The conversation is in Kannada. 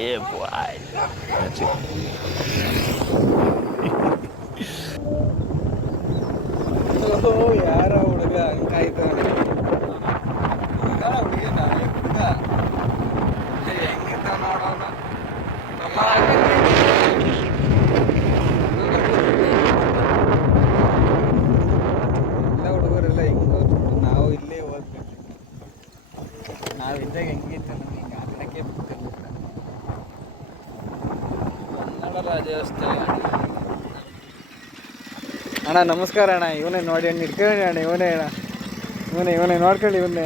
boy. That's it. ಯಾರ ಹುಡುಗ ಹಂಗಾಯ್ತಾನೆ ಹುಡುಗ ಹೆಂಗಿರ್ತ ನೋಡೋಣ ಎಲ್ಲ ಹುಡುಗರೆಲ್ಲ ಹಿಂಗೆ ಓದ್ಬಿಟ್ಟು ನಾವು ಇಲ್ಲೇ ಓದ್ಬೇಕು. ನಾವಿದ್ದಾಗ ಹೆಂಗಿತ್ತು ನಮ್ಗೆ ಹಿಂಗೆ ಆಟಕ್ಕೆ ಬಿಡ್ತಿರ್ಲಿಲ್ಲ. ಕನ್ನಡ ರಾಜ್ಯೋತ್ಸವ ಅಣ್ಣ ನಮಸ್ಕಾರ ಅಣ್ಣ. ಇವನೇ ನೋಡಿ ಅಣ್ಣ ಇಟ್ಕೊಳ್ಳಿ ಅಣ್ಣ. ಇವನೇ ಅಣ್ಣ ಇವನೇ ನೋಡ್ಕೊಳ್ಳಿ ಇವನ್ನೇ.